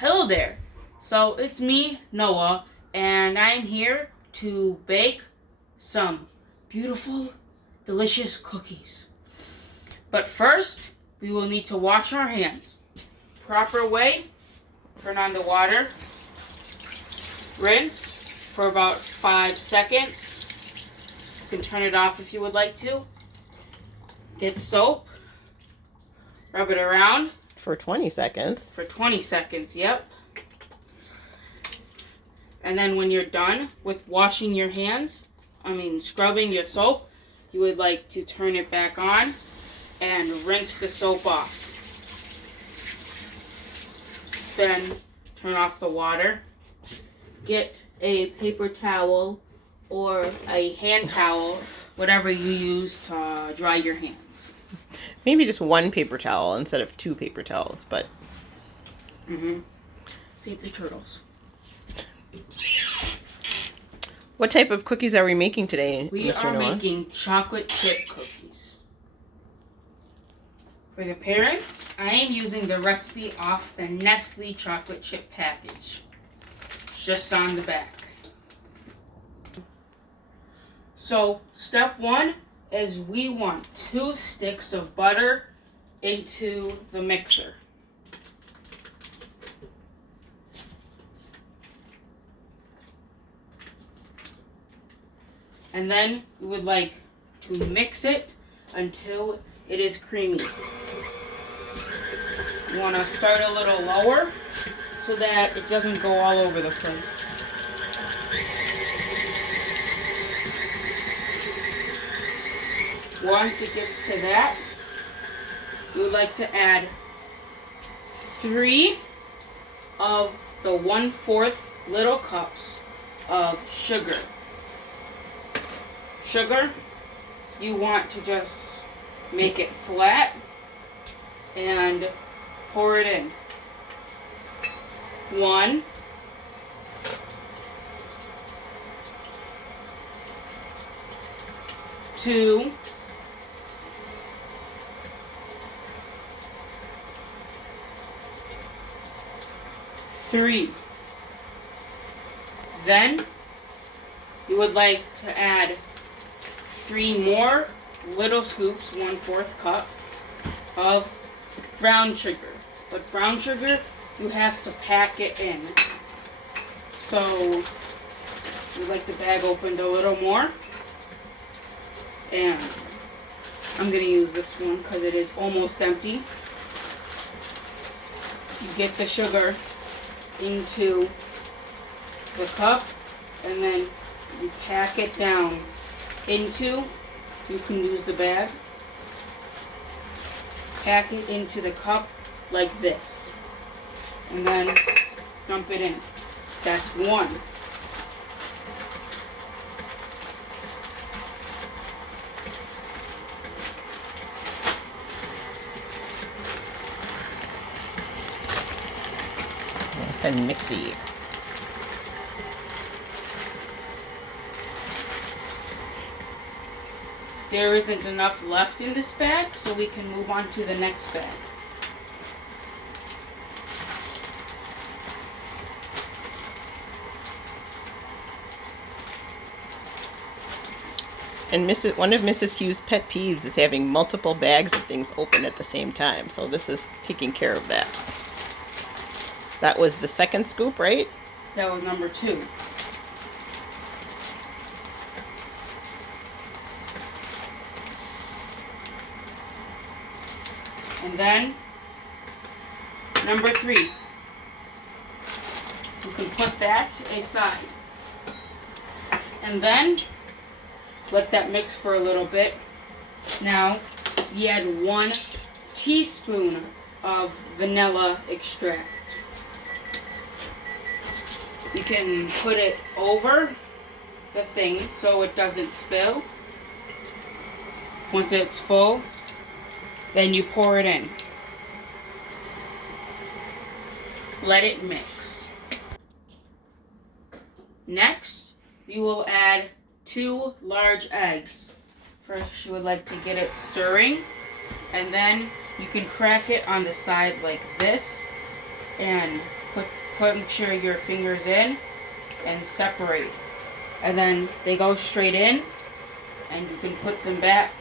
Hello there. So it's me, Noah, and I'm here to bake some beautiful, delicious cookies. But first, we will need to wash our hands. Proper way, turn on the water, rinse for about 5 seconds. You can turn it off if you would like to. Get soap, rub it around. For 20 seconds. For 20 seconds, yep. And then when you're done with washing your hands, scrubbing your soap, you would like to turn it back on and rinse the soap off. Then turn off the water. Get a paper towel or a hand towel, whatever you use to dry your hands. Maybe just one paper towel instead of 2 paper towels, but... Save the turtles. What type of cookies are we making today, We Mr. are Noah? making chocolate chip cookies. For the parents, I am using the recipe off the Nestle chocolate chip package. It's just on the back. So, step 1 is we want 2 sticks of butter into the mixer. And then you would like to mix it until it is creamy. You want to start a little lower so that it doesn't go all over the place. Once it gets to that, you would like to add 3 of the 1/4 little cups of sugar. Sugar, you want to just make it flat and pour it in. 1, 2, 3. Then you would like to add 3 more little scoops, 1/4 cup of brown sugar. But brown sugar, you have to pack it in. So you like the bag opened a little more. And I'm going to use this one because it is almost empty. You get the sugar into the cup and then you pack it down into, you can use the bag, pack it into the cup like this, and then dump it in. That's 1. Nice and mixy. There isn't enough left in this bag, so we can move on to the next bag. And one of Mrs. Q's pet peeves is having multiple bags of things open at the same time, so this is taking care of that. That was the 2nd scoop, right? That was number 2. And then, number 3. You can put that aside. And then, let that mix for a little bit. Now, you add 1 teaspoon of vanilla extract. You can put it over the thing so it doesn't spill. Once it's full, then you pour it in. Let it mix. Next, you will add 2 large eggs. First, you would like to get it stirring, and then you can crack it on the side like this and Punch your fingers in and separate. And then they go straight in and you can put them back.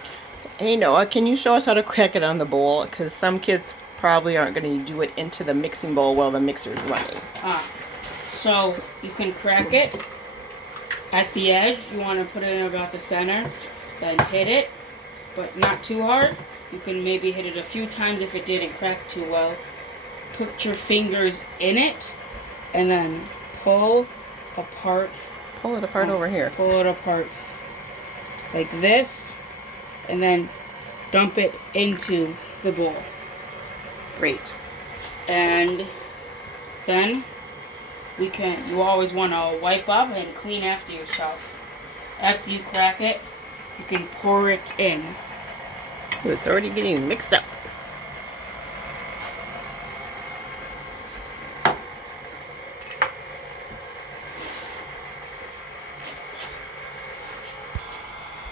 Hey Noah, can you show us how to crack it on the bowl? Because some kids probably aren't going to do it into the mixing bowl while the mixer's running. So you can crack it at the edge. You want to put it in about the center, then hit it, but not too hard. You can maybe hit it a few times if it didn't crack too well. Put your fingers in it and then pull apart. Pull it apart over here. Pull it apart like this and then dump it into the bowl. Great. And then you always want to wipe up and clean after yourself. After you crack it, you can pour it in. Ooh, it's already getting mixed up.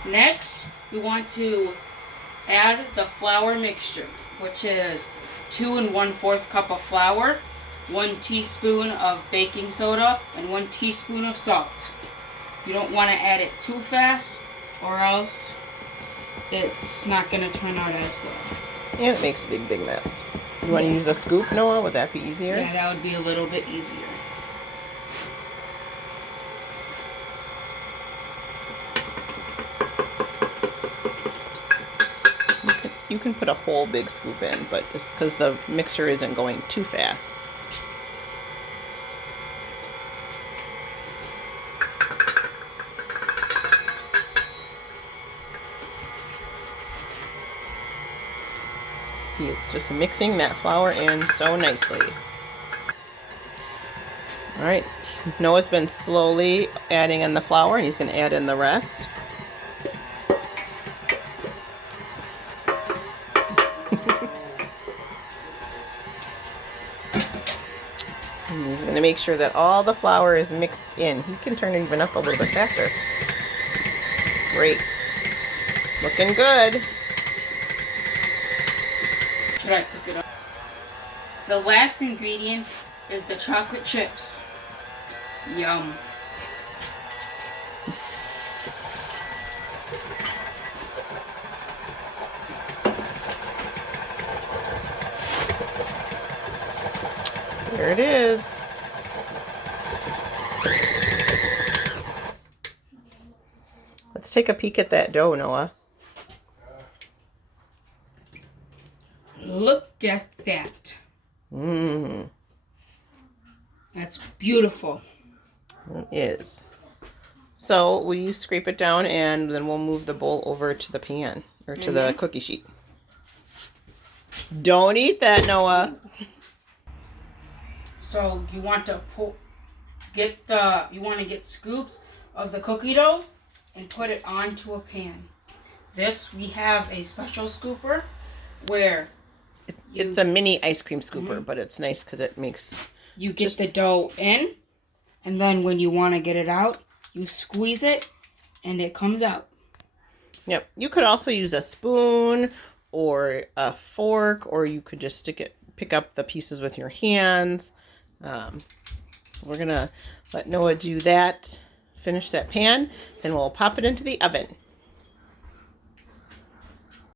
Next, we want to add the flour mixture, which is 2 1/4 cup of flour, 1 teaspoon of baking soda, and 1 teaspoon of salt. You don't want to add it too fast or else it's not going to turn out as well. And it makes a big mess. You want to use a scoop, Noah? Would that be easier? Yeah, that would be a little bit easier. You can put a whole big scoop in, but just because the mixer isn't going too fast. See, it's just mixing that flour in so nicely. Alright, Noah's been slowly adding in the flour and he's going to add in the rest. And he's going to make sure that all the flour is mixed in. He can turn it even up a little bit faster. Great. Looking good. Should I pick it up? The last ingredient is the chocolate chips. Yum. There it is. Let's take a peek at that dough, Noah. Look at that. Mmm. That's beautiful. It is. So will you scrape it down and then we'll move the bowl over to the pan or to the cookie sheet. Don't eat that, Noah. So you want to get scoops of the cookie dough and put it onto a pan. We have a special scooper where it's a mini ice cream scooper, but it's nice because it makes... You get the dough in, and then when you want to get it out, you squeeze it, and it comes out. Yep. You could also use a spoon or a fork, or you could just pick up the pieces with your hands. We're going to let Noah do that, finish that pan, and we'll pop it into the oven.